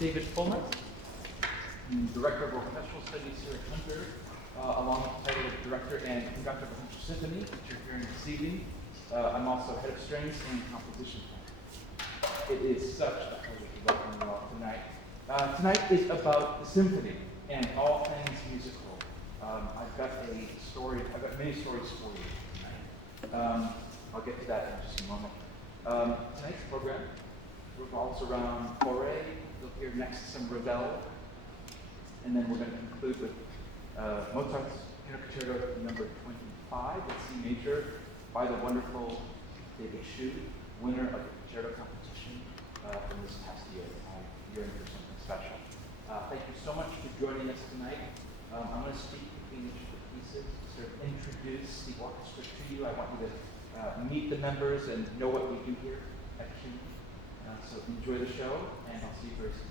David Fulmer. I'm Director of Orchestral Studies here at Hunter, along with the title of Director and Conductor of the Hunter Symphony, which you're hearing this evening. I'm also Head of Strings and Composition. It is such a pleasure to welcome you all tonight. Tonight is about the symphony and all things musical. I've got many stories for you tonight. I'll get to that in just a moment. Tonight's program revolves around Fauré. You'll hear next some Ravel, and then we're going to conclude with Mozart's Piano Concerto number 25 in C major by the wonderful David Shu, winner of the concerto competition from this past year. You're in for something special. Thank you so much for joining us tonight. I'm going to speak between each of the pieces, sort of introduce the orchestra to you. I want you to meet the members and know what we do here at CUNY. So enjoy the show, and I'll see you very soon.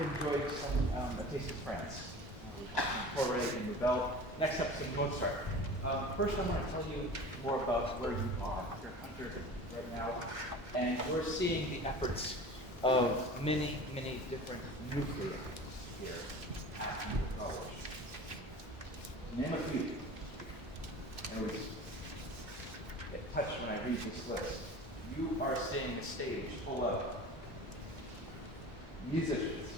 enjoyed a taste of France, with Fauré and Ravel. Next up, some Mozart. First, I want to tell you more about where you are. You're a hunter right now, and we're seeing the efforts of many, many different nuclei here at Hunter College. To name a few, I always get touched when I read this list. You are seeing a stage full of musicians,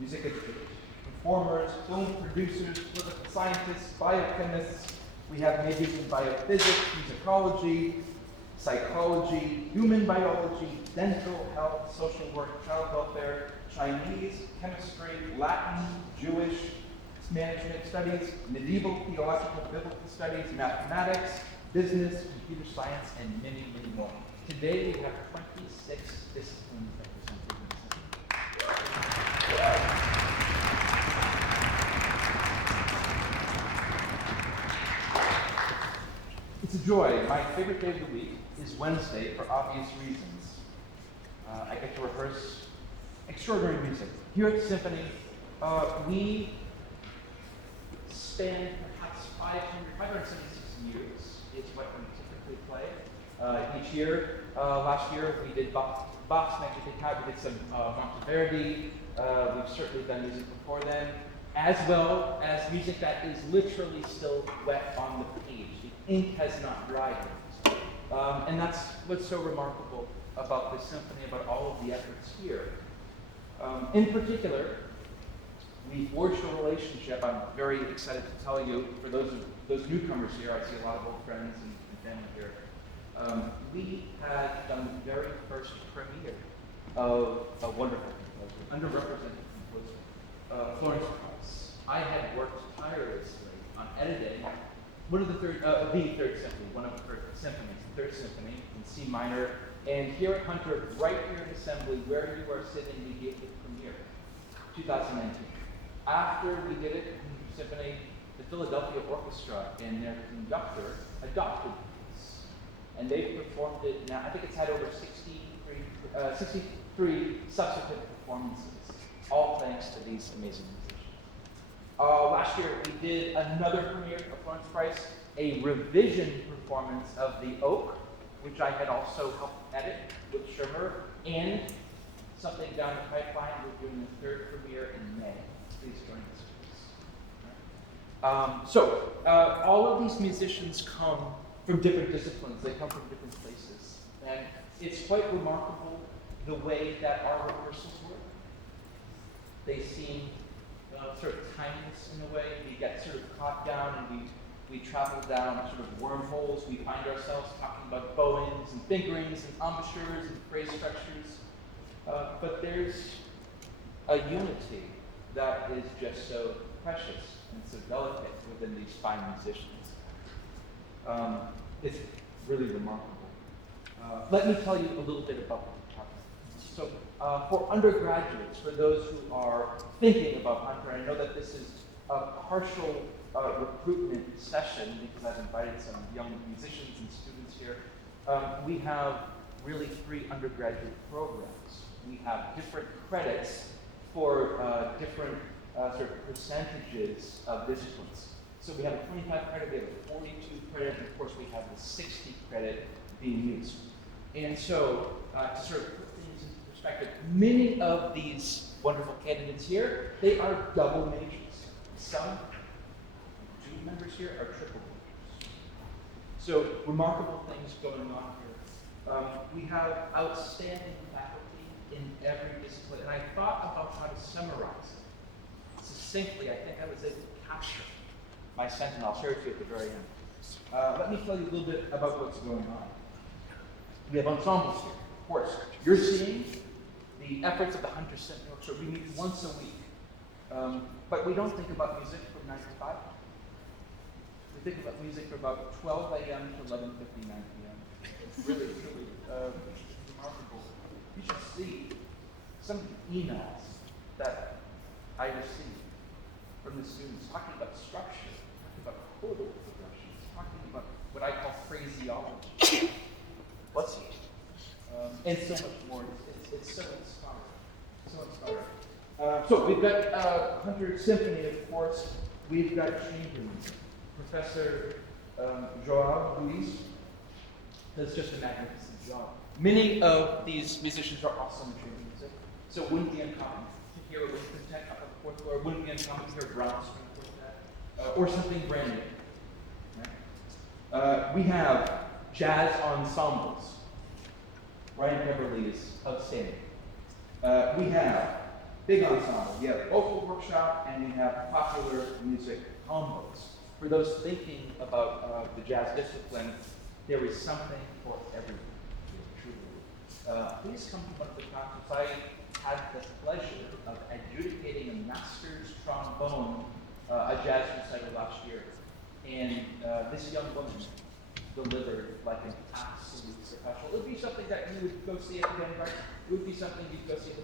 music educators, performers, film producers, political scientists, biochemists. We have majors in biophysics, musicology, psychology, human biology, dental health, social work, child welfare, Chinese, chemistry, Latin, Jewish, management studies, medieval theological biblical studies, mathematics, business, computer science, and many, many more. Today we have 26 disciplines represented in the system. It's a joy. My favorite day of the week is Wednesday for obvious reasons. I get to rehearse extraordinary music. Here at Symphony, we span perhaps 576 years is what we typically play. Each year, last year we did Bach's Magnificat, we did some Monteverdi, we've certainly done music before then, as well as music that is literally still wet on the page. The ink has not dried. And that's what's so remarkable about this symphony, about all of the efforts here. In particular, we forged a relationship. I'm very excited to tell you, for those newcomers here, I see a lot of old friends and family here. We had done the very first premiere of a wonderful composer, underrepresented composer, Florence Price. I had worked tirelessly on editing the third symphony, one of the third symphonies, the third symphony in C minor. And here at Hunter, right here in Assembly, where you are sitting, we gave the premiere, 2019. After we did it in Symphony, the Philadelphia Orchestra and their conductor adopted this. And they've performed it now. I think it's had over 63 subsequent performances, all thanks to these amazing musicians. Last year, we did another premiere of Florence Price, a revision performance of The Oak, which I had also helped edit with Schirmer, and something down the pipeline. We're doing the third premiere in May. Please join us, please. All of these musicians come from different disciplines. They come from different places. And it's quite remarkable the way that our rehearsals work. They seem sort of timeless in a way. We get sort of caught down and we travel down sort of wormholes. We find ourselves talking about bowings and fingerings and embouchures and phrase structures. But there's a unity that is just so precious and so delicate within these fine musicians. It's really remarkable. Let me tell you a little bit about the department. So for undergraduates, for those who are thinking about Hunter, I know that this is a partial recruitment session because I've invited some young musicians and students here. We have really 3 undergraduate programs. We have different credits for different sort of percentages of disciplines. So we have a 25 credit, we have a 42 credit, and of course we have the 60 credit being used. And so to sort of put things into perspective, many of these wonderful candidates here, they are double majors. Some members here are triple majors. So remarkable things going on here. We have outstanding faculty in every discipline, and I thought about how to summarize it. Succinctly, I think I was able to capture my sentence. I'll share it to you at the very end. Let me tell you a little bit about what's going on. We have ensembles here, of course. You're seeing the efforts of the Hunter Symphony Orchestra. We meet once a week. But we don't think about music from 9 to 5. We think about music from about 12 a.m. to 11:59 p.m. It's really, really remarkable. You should see some emails that I received from the students talking about structure, talking about chordal progressions, talking about what I call phraseology. What's it? And so much more. It's so inspiring. So inspiring. So we've got Hunter Symphony, of course. We've got chamber music. Professor Joao Luis does just a magnificent job. Many of these musicians are also in chamber music, so it wouldn't be uncommon to hear a wind quintet up on the fourth floor. It wouldn't be uncommon to hear a Brahms string quartet, or something brand new. Right? We have jazz ensembles. Ryan Beverly is outstanding. We have big ensemble. We have vocal workshop, and we have popular music combos. For those thinking about the jazz discipline, there is something for everyone. Truly. Please come to one of the classes. I had the pleasure of adjudicating a master's trombone, a jazz recital last year, and this young woman delivered like an absolute special. It would be something that you would go see at again, right? It would be something you'd go see at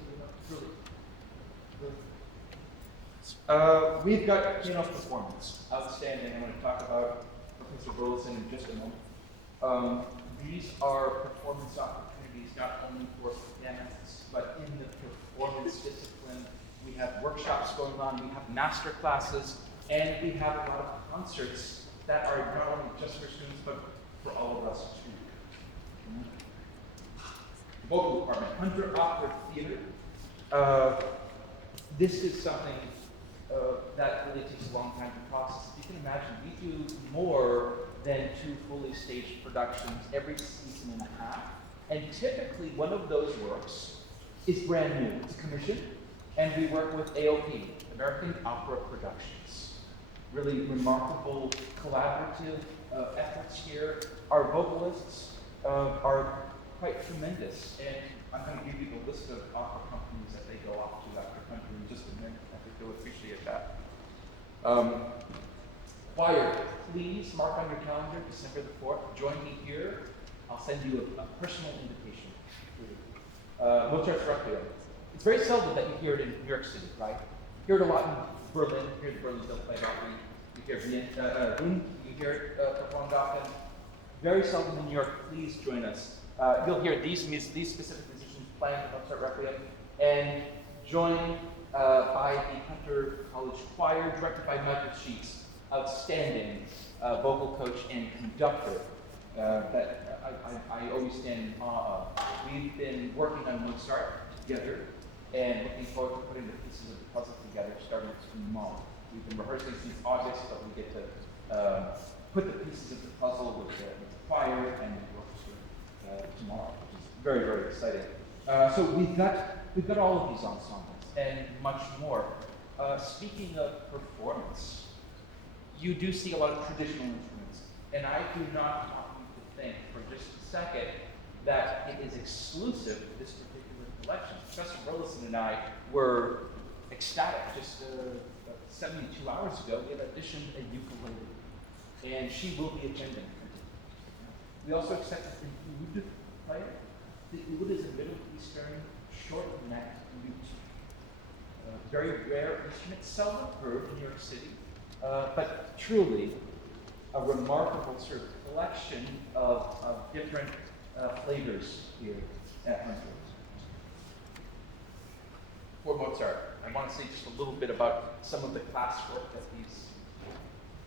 truly. We've got piano performance, outstanding. I'm going to talk about Professor Burleson in just a moment. These are performance opportunities not only for pianists, but in the performance discipline. We have workshops going on, we have master classes, and we have a lot of concerts that are not only just for students, but for all of us too. Vocal department, Hunter Opera Theater. This is something that really takes a long time to process. You can imagine, we do more than 2 fully staged productions every season and a half. And typically, one of those works is brand new. It's a commission, and we work with AOP, American Opera Productions. Really remarkable collaborative efforts here. Our vocalists are quite tremendous, and I'm going to give you the list of opera companies that they go off to after country in just a minute. I think you'll appreciate that. Choir, please mark on your calendar December the 4th. Join me here. I'll send you a personal invitation. Mozart's Requiem. It's very seldom that you hear it in New York City, right? You hear it a lot in Berlin. You hear the Berlin Don't Play Opry. You hear Wien. You hear it performed often. Very seldom in New York. Please join us. You'll hear these specific musicians playing the Mozart Requiem, and joined by the Hunter College Choir, directed by Michael Sheets, outstanding vocal coach and conductor that I always stand in awe of. We've been working on Mozart together and looking forward to putting the pieces of the puzzle together starting tomorrow. We've been rehearsing since August, but we get to put the pieces of the puzzle with the choir and the orchestra tomorrow, which is very, very exciting. So we've got all of these ensembles and much more. Speaking of performance, you do see a lot of traditional instruments, and I do not want you to think for just a second that it is exclusive to this particular collection. Professor Burleson and I were ecstatic just 72 hours ago. We had auditioned a ukulele, and she will be attending. We also accepted an oud player. The oud is a Middle Eastern short-necked lute. Very rare instrument, seldom heard in New York City, but truly a remarkable sort of collection of different flavors here at Hunter. For Mozart, I want to say just a little bit about some of the classwork that these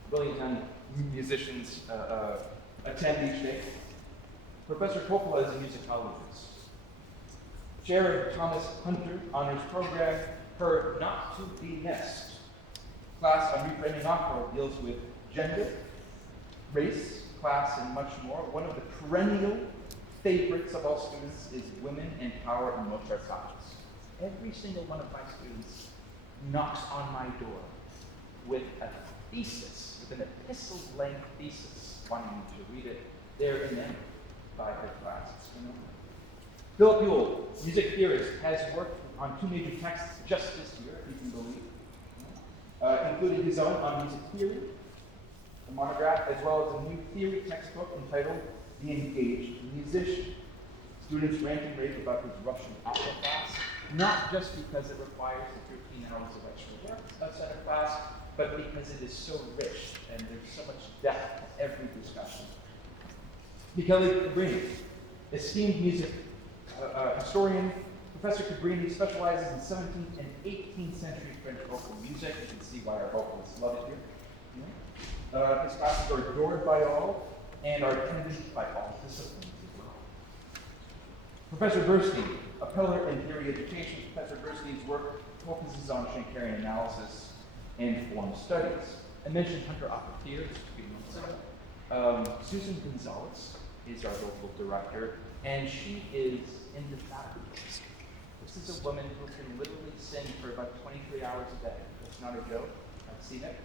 brilliant young musicians attend each day. Professor Coppola is a musicologist. Chair Thomas Hunter honors program, her Not to Be Missed. Class on reframing opera deals with gender, race, class, and much more. One of the perennial favorites of all students is women and power in Mozart's operas. Every single one of my students knocks on my door with a thesis, with an epistle-length thesis, wanting me to read it. They're enamored by her class. It's phenomenal. Philip Ewell, music theorist, has worked on 2 major texts just this year, if you can believe, including his own on music theory, a monograph, as well as a new theory textbook entitled The Engaged Musician. Students rant and rave about his Russian opera class, not just because it requires the 13 hours of extra work outside of class, but because it is so rich and there's so much depth to every discussion. Michele Cabrini, esteemed music historian, Professor Cabrini specializes in 17th and 18th century French vocal music. You can see why our vocalists love it here. His classes are adored by all and are attended by all disciplines as well. Professor Burstein, a pillar in theory education, Professor Burstein's work focuses on Schenkerian analysis and form studies. I mentioned Hunter Oppertier just a few minutes ago. Susan Gonzalez is our local director, and she is indefatigable. This is a woman who can literally sing for about 23 hours a day. That's not a joke. I've seen it.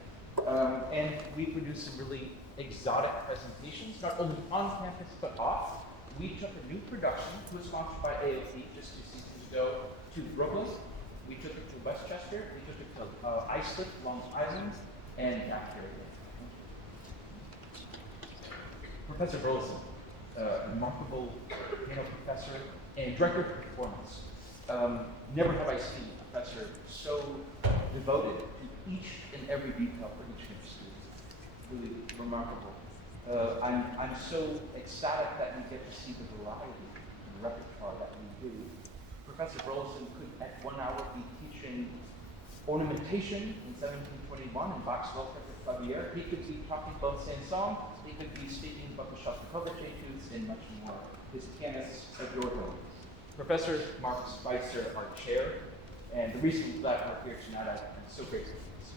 And we produce some really exotic presentations, not only on campus but off. We took a new production, it was sponsored by AOT just 2 seasons ago, to Brooklyn. We took it to Westchester. We took it to Islip, Long Island, and back here again. Professor Burleson, remarkable piano professor and director of performance. Never have I seen a professor so devoted to each and every detail for each of his students. Really remarkable. I'm so ecstatic that we get to see the variety in the repertoire that we do. Professor Burleson could at 1 hour be teaching ornamentation in 1721 in Bach's Weltfare Clavier. He could be talking about Saint-Saëns. He could be speaking about the Shostakovich etudes and much more. His pianists adore him. Professor Mark Spicer, our chair, and the reason that we're here tonight, I'm so grateful for this.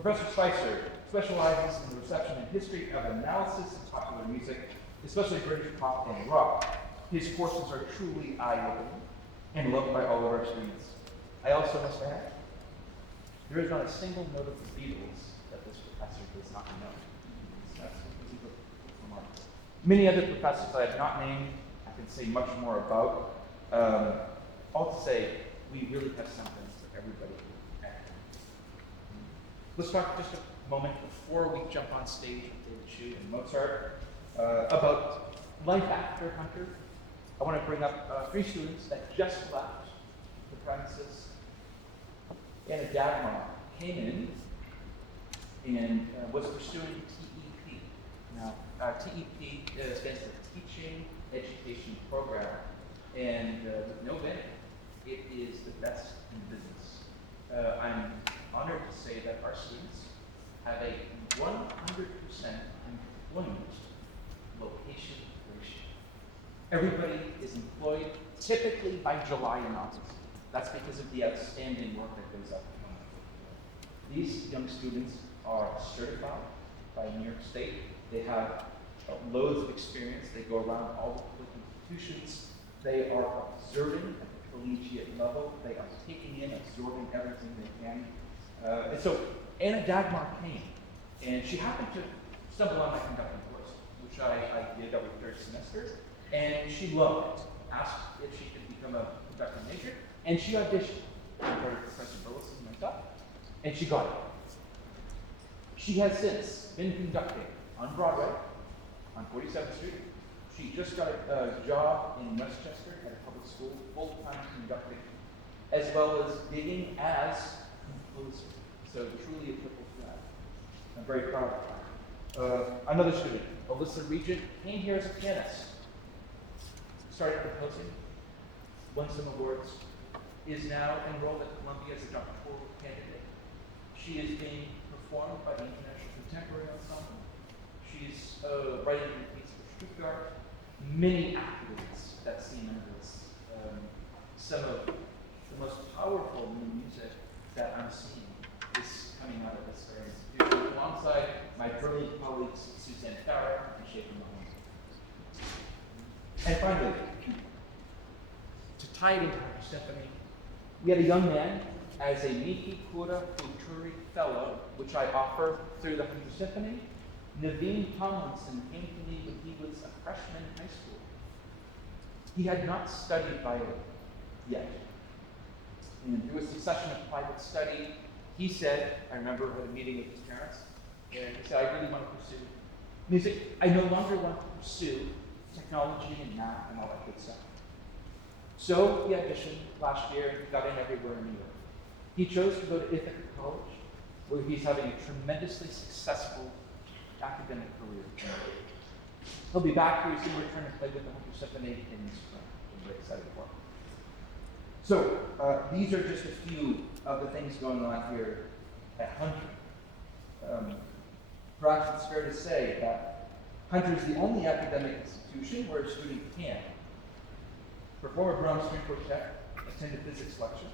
Professor Spicer specializes in the reception and history of analysis of popular music, especially British pop and rock. His courses are truly eye-opening and loved by all of our students. I also must add, there is not a single note of the Beatles that this professor does not know. That's remarkable. Many other professors that I have not named, I can say much more about. All to say, we really have something for everybody. Let's talk just a moment before we jump on stage with David Chu and Mozart about life after Hunter. I want to bring up 3 students that just left the premises. Anna Dagmar came in and was pursuing TEP. Now, TEP stands for Teaching Education Program, and with no benefit, it is the best in the business. I'm honored to say that our students have a 100% employment location ratio. Everybody is employed typically by July and August. That's because of the outstanding work that goes up. These young students are certified by New York State. They have loads of experience. They go around all the public institutions. They are observing at the collegiate level. They are taking in, absorbing everything they can. And so Anna Dagmar came, and she happened to stumble on my conducting course, which I did every third semester, and she loved it. Asked if she could become a conducting major, and she auditioned for Professor Burleson and myself, and she got it. She has since been conducting on Broadway, on 47th Street. She just got a job in Westchester at a public school, full-time conducting, as well as gigging as composer. So truly a triple threat. I'm very proud of her. Another student, Alyssa Regent, came here as a pianist. Started composing, won some awards, is now enrolled at Columbia as a doctoral candidate. She is being performed by the International Contemporary Ensemble. She's writing a piece for Stuttgart. Many accolades that seem endless. Some of the most powerful new music that I'm seeing is coming out of this very institution, alongside my brilliant colleagues Suzanne Farrer and Schaefer Mahoney. And finally, to tie it into our symphony, we had a young man as a Mihi Kura Futuri Fellow, which I offer through the Hunter Symphony. Naveen Tomlinson came to me when he was a freshman in high school. He had not studied violin yet. And through a succession of private study, he said, I remember at a meeting with his parents, and he said, I really want to pursue music. I no longer want to pursue technology and math and all that good stuff. So he auditioned last year and got in everywhere in New York. He chose to go to Ithaca College, where he's having a tremendously successful academic career. He'll be back here. He's going to return and play with the Hunter Symphony in the spring. really excited for. So these are just a few of the things going on here at Hunter. Perhaps it's fair to say that Hunter is the only academic institution where a student can perform a Brahms string quartet, attend a physics lecture,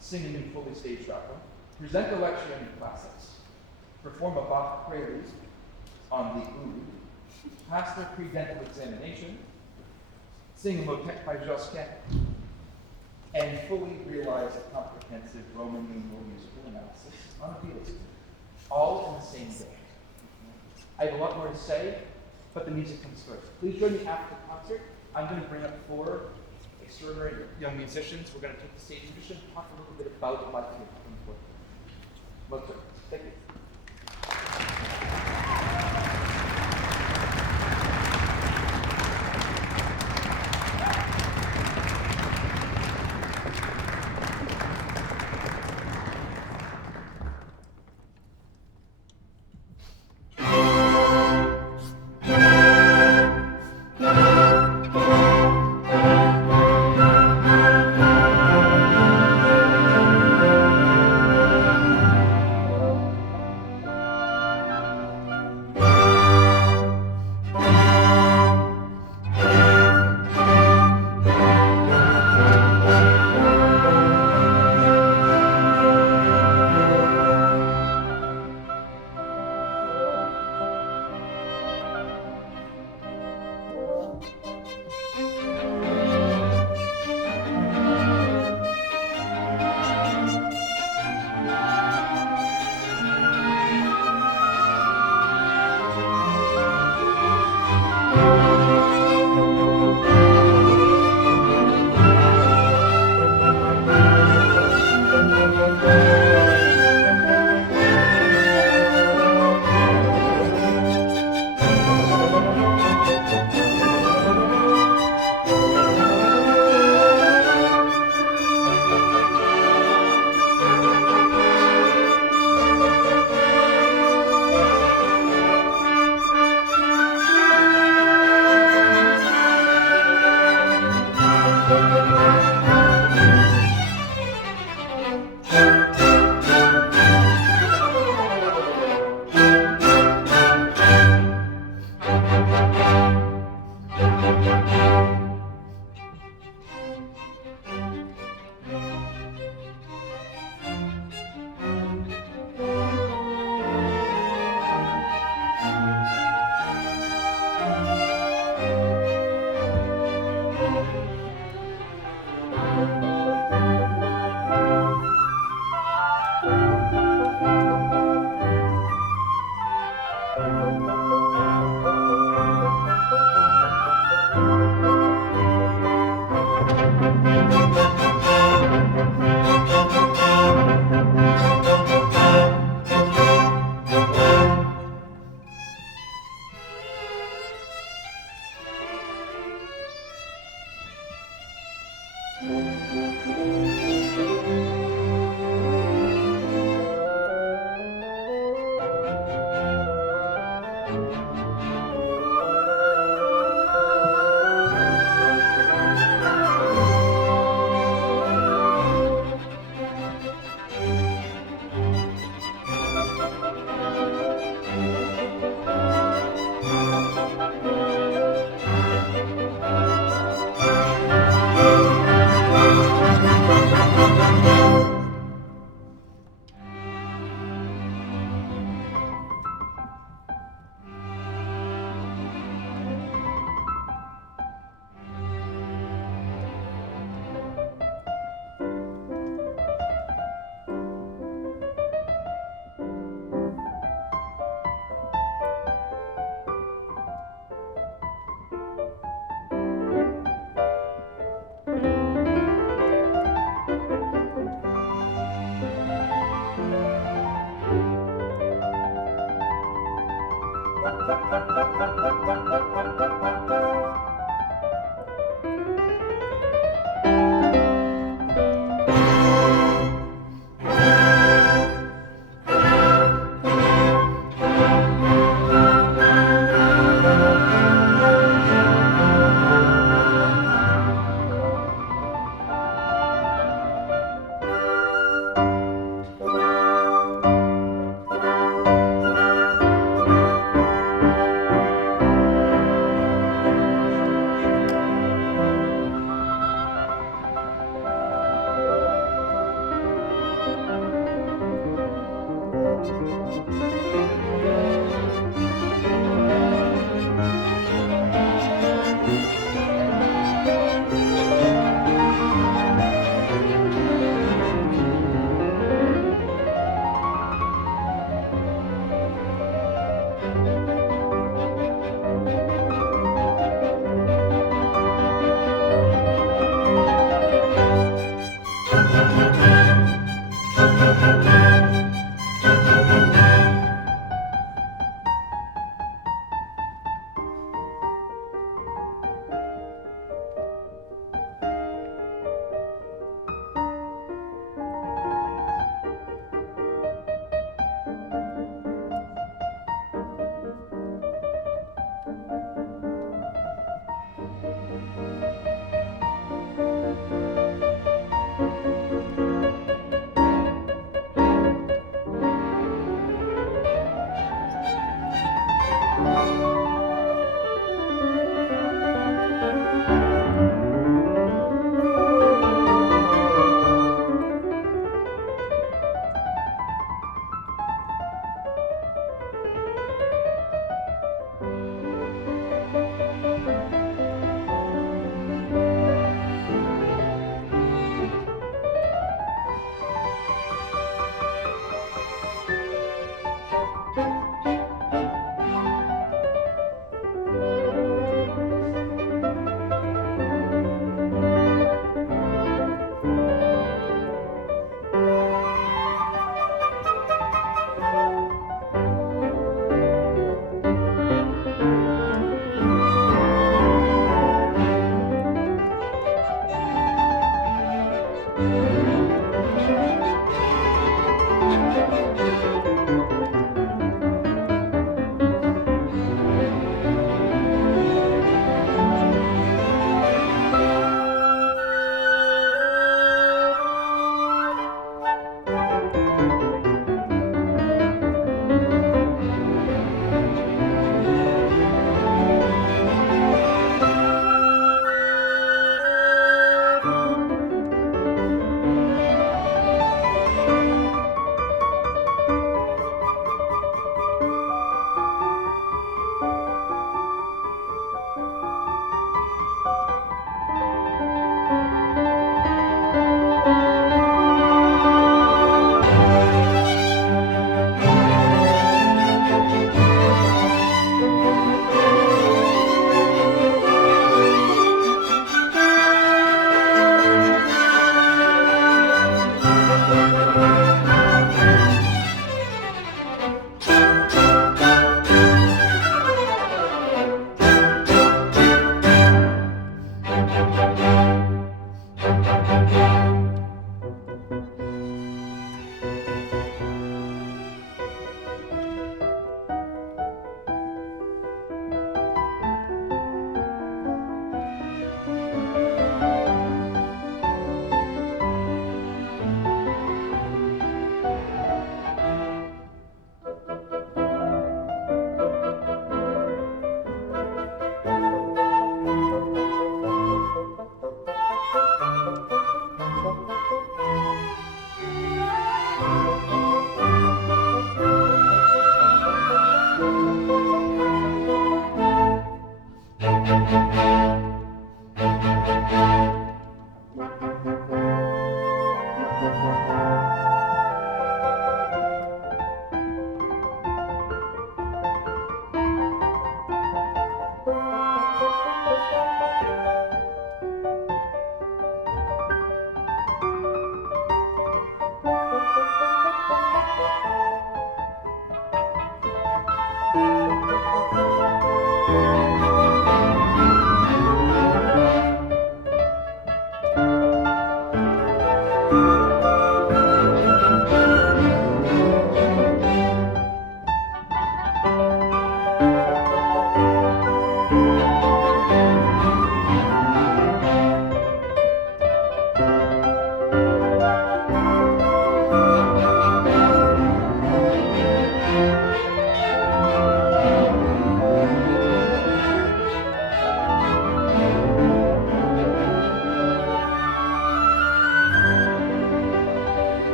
sing a new fully staged opera, present a lecture in the classics, perform a Bach prelude on the oud, pass their pre-dental examination, sing a motet by Josquin, and fully realize a comprehensive Roman numeral musical analysis on a Beatles tune, all in the same day. I have a lot more to say, but the music comes first. Please join me after the concert. I'm going to bring up 4 extraordinary young musicians. We're going to take the stage position and talk a little bit about life here. Mozart. Thank you.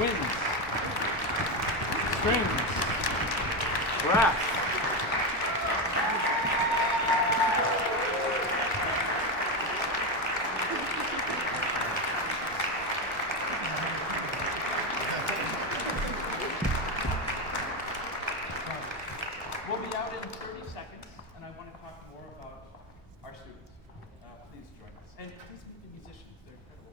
winds, strings, brass. We'll be out in 30 seconds, and I want to talk more about our students. Please join us. And please meet the musicians. They're incredible.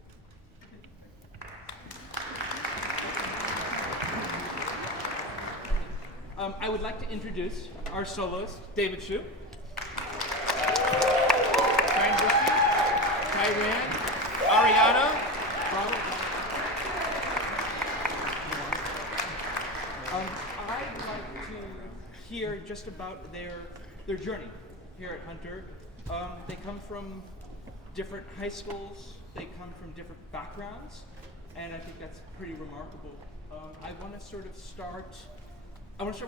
I would like to introduce our soloist, David Shu, Tyran, Ariana, I'd like to hear just about their journey here at Hunter. They come from different high schools, they come from different backgrounds, and I think that's pretty remarkable. I want to start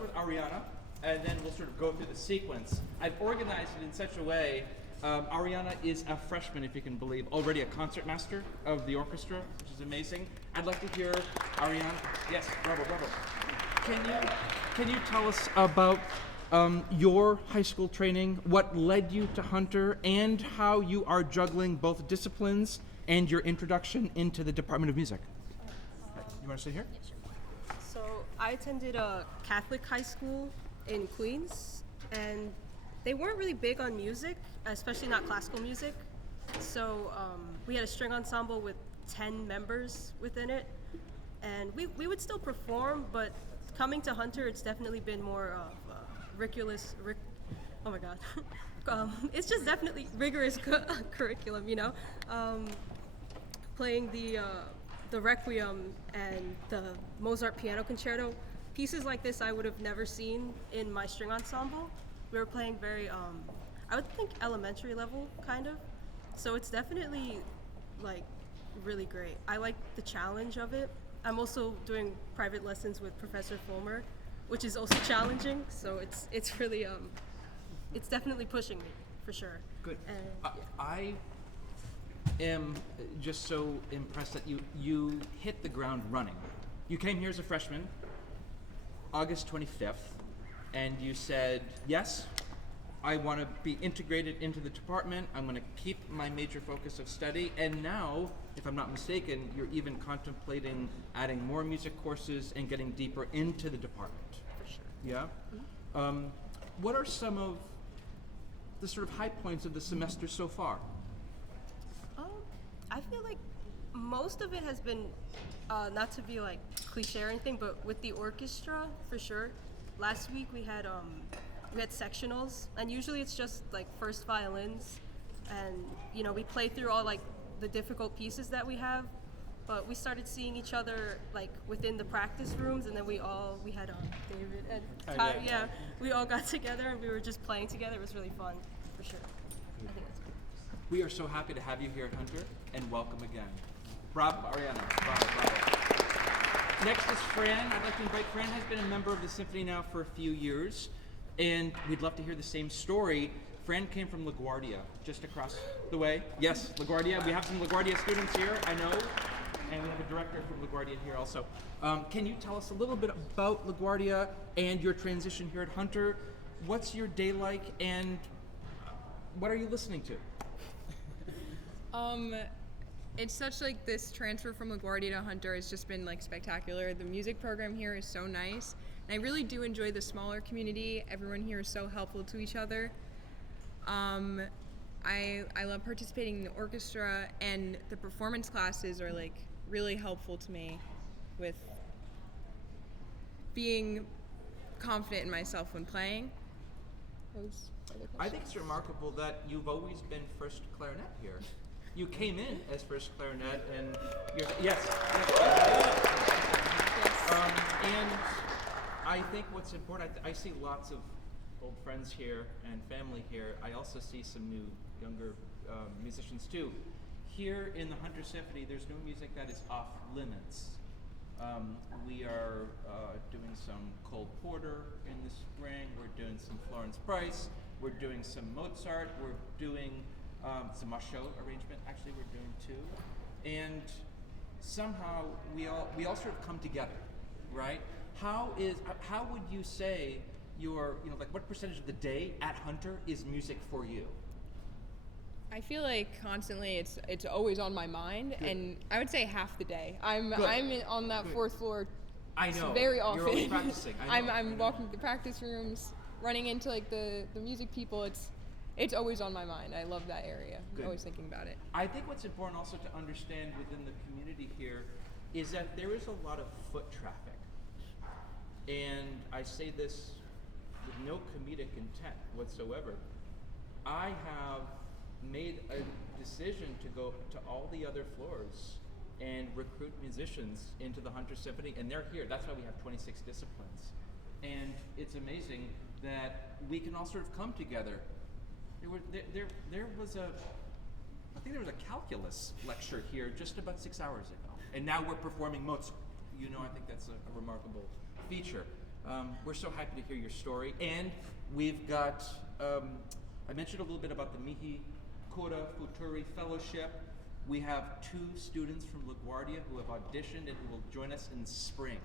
with Ariana, and then we'll sort of go through the sequence. I've organized it in such a way, Ariana is a freshman, if you can believe, already a concertmaster of the orchestra, which is amazing. I'd like to hear Ariana. Yes, bravo. Can you tell us about your high school training, what led you to Hunter, and how you are juggling both disciplines and your introduction into the Department of Music? You want to sit here? Yeah, sure. So I attended a Catholic high school in Queens, and they weren't really big on music, especially not classical music. So we had a string ensemble with 10 members within it, and we would still perform, but coming to Hunter, it's definitely been more of it's just definitely rigorous curriculum, you know. Playing the Requiem and the Mozart piano concerto, pieces like this I would have never seen in my string ensemble. We were playing very, I would think elementary level, kind of. So it's definitely like really great. I like the challenge of it. I'm also doing private lessons with Professor Fulmer, which is also challenging. So it's really it's definitely pushing me for sure. Good. And, I am just so impressed that you hit the ground running. You came here as a freshman, August 25th, and you said, yes, I want to be integrated into the department. I'm going to keep my major focus of study. And now, if I'm not mistaken, you're even contemplating adding more music courses and getting deeper into the department. for sure. Yeah? Mm-hmm. What are some of the sort of high points of the semester so far? I feel like most of it has been, not to be like cliche or anything, but with the orchestra, for sure. Last week we had sectionals, and usually it's just like first violins, and you know, we play through all like the difficult pieces that we have, but we started seeing each other like within the practice rooms, and then we had David and Ty, we all got together and we were just playing together. It was really fun, for sure. I think that's cool. We are so happy to have you here at Hunter, and welcome again. Bravo, Ariana. Bravo. Next is Fran. I'd like to invite Fran. Has been a member of the symphony now for a few years, and we'd love to hear the same story. Fran came from LaGuardia, just across the way. Yes, LaGuardia. We have some LaGuardia students here, I know, and we have a director from LaGuardia here also. Can you tell us a little bit about LaGuardia and your transition here at Hunter? What's your day like, and what are you listening to? It's such like this transfer from LaGuardia to Hunter has just been like spectacular. The music program here is so nice, and I really do enjoy the smaller community. Everyone here is so helpful to each other. I love participating in the orchestra, and the performance classes are like really helpful to me with being confident in myself when playing. Those are the I questions. think it's remarkable that you've always been first clarinet here. You came in as first clarinet, and you're yes. And I think what's important, I see lots of old friends here and family here. I also see some new, younger musicians too. Here in the Hunter Symphony, there's no music that is off limits. We are doing some Cole Porter in the spring. We're doing some Florence Price. We're doing some Mozart. We're doing some Machaut arrangement. Actually, we're doing two. And somehow we all sort of come together, right? How would you say like what percentage of the day at Hunter is music for you? I feel like constantly it's always on my mind, Good. and I would say half the day. I'm Good. on that Good. fourth floor. I know. Very often. You're always practicing. I know. I'm walking the practice rooms, running into like the music people. It's always on my mind. I love that area. Good. I'm always thinking about it. I think what's important also to understand within the community here is that there is a lot of foot traffic. And I say this with no comedic intent whatsoever. I have made a decision to go to all the other floors and recruit musicians into the Hunter Symphony, and they're here. That's why we have 26 disciplines. And it's amazing that we can all sort of come together. There was I think there was a calculus lecture here just about 6 hours ago, and now we're performing Mozart. I think that's a remarkable feature. We're so happy to hear your story, and we've got, I mentioned a little bit about the Mihi Cura Futuri Fellowship. We have 2 students from LaGuardia who have auditioned and who will join us in spring.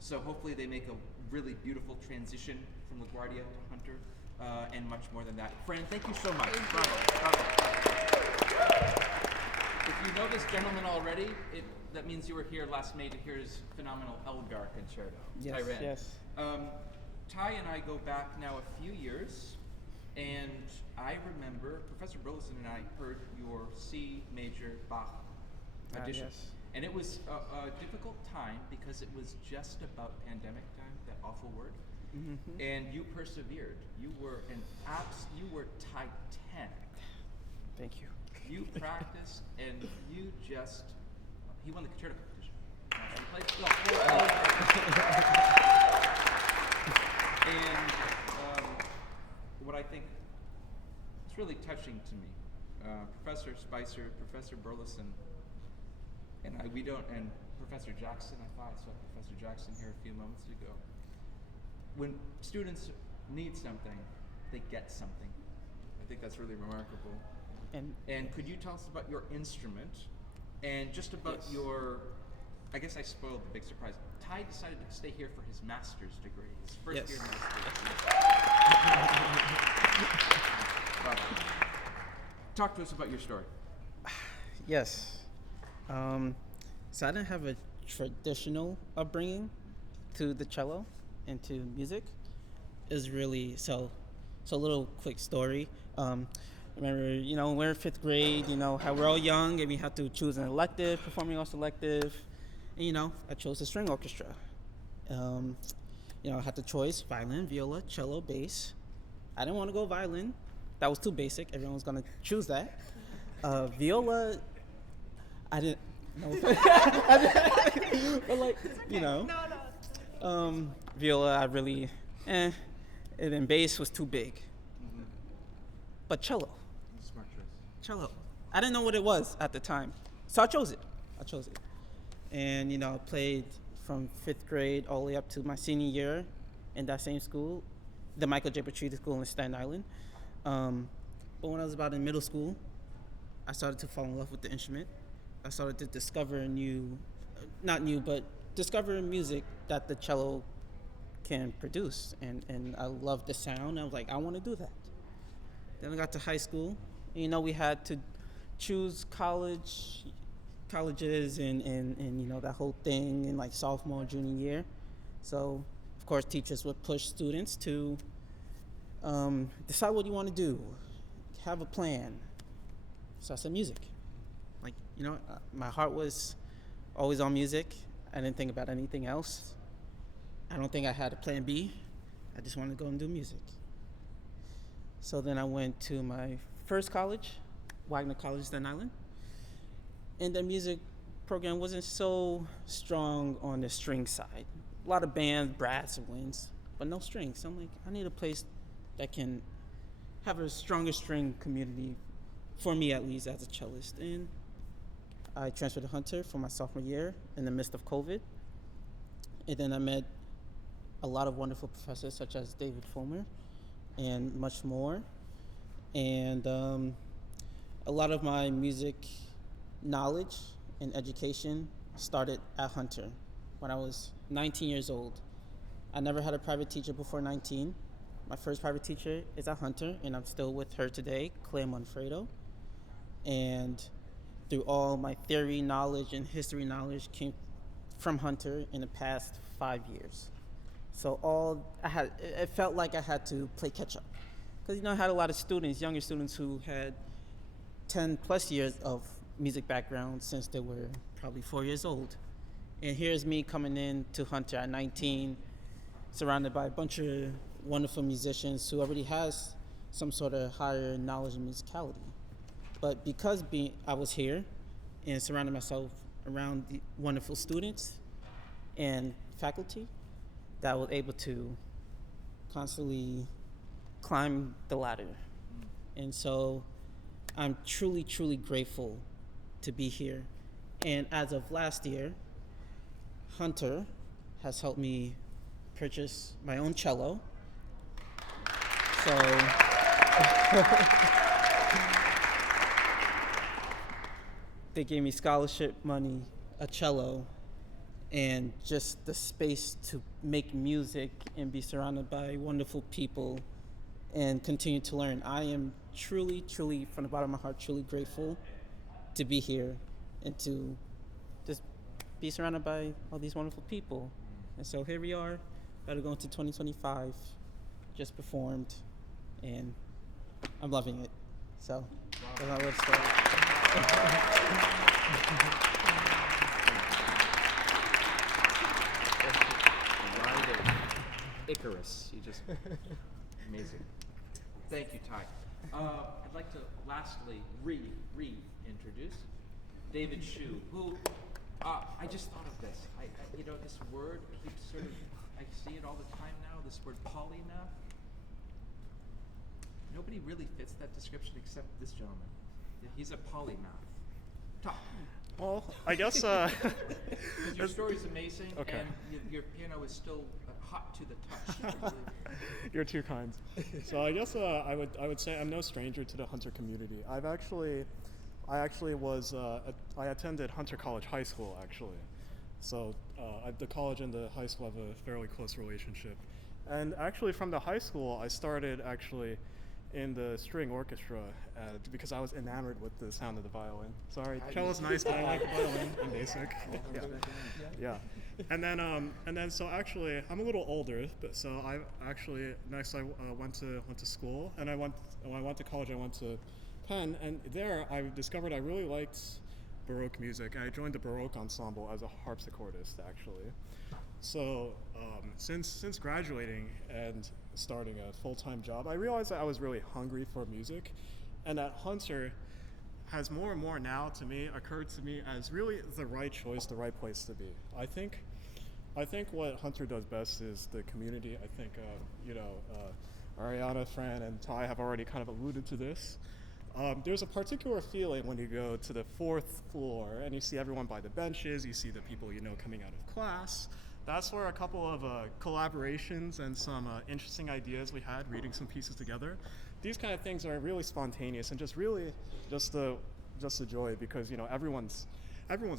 So hopefully they make a really beautiful transition from LaGuardia to Hunter, and much more than that. Fran, thank you so much. Bravo, bravo, bravo. If you know this gentleman already, that means you were here last May to hear his phenomenal Elgar concerto. Yes, Tyran. yes. Ty and I go back now a few years, and I remember Professor Burleson and I heard your C major Bach audition. Yes. And it was a difficult time because it was just about pandemic time, that awful word. Mm-hmm. And you persevered. You were you were titanic. Thank you. You practiced and you just, he won the concerto competition. He played, and what I think is really touching to me, Professor Spicer, Professor Burleson, and and Professor Jackson, I thought I saw Professor Jackson here a few moments ago. When students need something, they get something. I think that's really remarkable. And could you tell us about your instrument and just about Yes. I guess I spoiled the big surprise. Ty decided to stay here for his master's degree, his first Yes. year master's. Bravo. Talk to us about your story. Yes. So I didn't have a traditional upbringing to the cello and to music. It was really so a little quick story. Remember, when we're in 5th grade, how we're all young and we have to choose an elective, performing arts elective. And, I chose the string orchestra. I had the choice, violin, viola, cello, bass. I didn't want to go violin. That was too basic. Everyone was going to choose that. Viola, I didn't know. But viola, I really, and then bass was too big. Mm-hmm. But cello. Smart choice. Cello. I didn't know what it was at the time, so I chose it. And I played from 5th grade all the way up to my senior year in that same school, the Michael J. Petrita School in Staten Island. But when I was about in middle school, I started to fall in love with the instrument. I started to discover discover music that the cello can produce, and I loved the sound. I was like, I want to do that. Then I got to high school. We had to choose colleges and that whole thing in like sophomore, junior year. So, of course, teachers would push students to decide what you want to do, have a plan. So I said music. My heart was always on music. I didn't think about anything else. I don't think I had a plan B. I just wanted to go and do music. So then I went to my first college, Wagner College, Staten Island. And the music program wasn't so strong on the string side. A lot of bands, brass and winds, but no strings. So I'm like, I need a place that can have a stronger string community, for me at least, as a cellist. And I transferred to Hunter for my sophomore year in the midst of COVID. And then I met a lot of wonderful professors such as David Fulmer and much more. And a lot of my music knowledge in education started at Hunter when I was 19 years old. I never had a private teacher before 19. My first private teacher is at Hunter, and I'm still with her today, Claire Manfredo. And through all my theory knowledge and history knowledge came from Hunter in the past 5 years. So it felt like I had to play catch up. Because I had a lot of students, younger students who had 10 plus years of music background since they were probably 4 years old. And here's me coming in to Hunter at 19, surrounded by a bunch of wonderful musicians who already has some sort of higher knowledge in musicality. But because I was here and surrounded myself around the wonderful students and faculty, that I was able to constantly climb the ladder. And so I'm truly, truly grateful to be here. And as of last year, Hunter has helped me purchase my own cello. So they gave me scholarship money, a cello, and just the space to make music and be surrounded by wonderful people and continue to learn. I am truly, truly, from the bottom of my heart, truly grateful to be here and to just be surrounded by all these wonderful people. And so here we are, about to go into 2025, just performed, and I'm loving it. So that's my little story. Ride of Icarus. You just amazing. Thank you, Ty. I'd like to lastly reintroduce David Shu, who I just thought of this. This word keeps sort of, I see it all the time now. This word polymath. Nobody really fits that description except this gentleman. He's a polymath. Talk. Well, I guess. Because your story's amazing, Okay. and your piano is still hot to the touch. You're too kind. So I guess I would say I'm no stranger to the Hunter community. I attended Hunter College High School actually. So the college and the high school have a fairly close relationship. And actually from the high school, I started actually in the string orchestra because I was enamored with the sound of the violin. Sorry, cello's nice, but I like violin in basic. Yeah. And then so actually I'm a little older, but so I actually next I went to school, and when I went to college I went to Penn, and there I discovered I really liked Baroque music. I joined the Baroque ensemble as a harpsichordist actually. So since graduating and starting a full-time job, I realized that I was really hungry for music, and that Hunter has more and more now to me occurred to me as really the right choice, the right place to be. I think what Hunter does best is the community. I think Ariana, Fran, and Ty have already kind of alluded to this. There's a particular feeling when you go to the 4th floor and you see everyone by the benches, you see the people coming out of class. That's where a couple of collaborations and some interesting ideas we had, reading some pieces together. These kind of things are really spontaneous and just a joy, because everyone's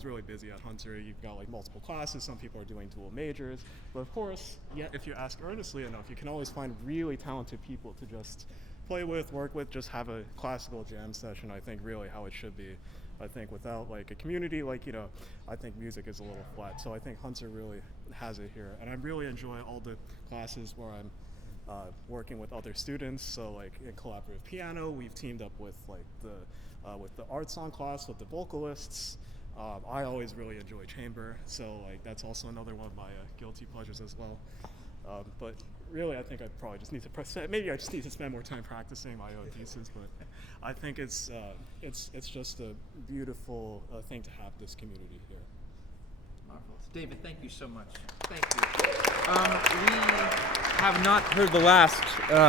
really busy at Hunter. You've got like multiple classes. Some people are doing dual majors, but of course, if you ask earnestly enough, you can always find really talented people to just play with, work with, just have a classical jam session. I think really how it should be. I think without like a community, I think music is a little flat. So I think Hunter really has it here, and I really enjoy all the classes where I'm working with other students. So like in collaborative piano, we've teamed up with like with the art song class with the vocalists. I always really enjoy chamber, so like that's also another one of my guilty pleasures as well. But really, I think I probably just need to maybe I just need to spend more time practicing my own pieces. But I think it's just a beautiful thing to have this community here. Marvelous. David, thank you so much. Thank you. We have not heard the last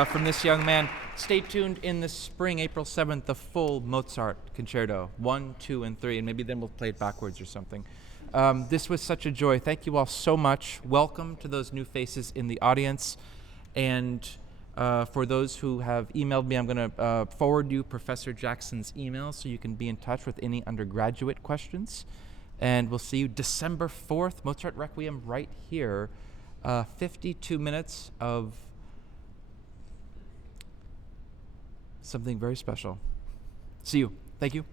from this young man. Stay tuned in the spring, April 7th, the full Mozart concerto, 1, 2, and 3, and maybe then we'll play it backwards or something. This was such a joy. Thank you all so much. Welcome to those new faces in the audience. And for those who have emailed me, I'm going to forward you Professor Jackson's email so you can be in touch with any undergraduate questions. And we'll see you December 4th, Mozart Requiem right here. 52 minutes of something very special. See you. Thank you.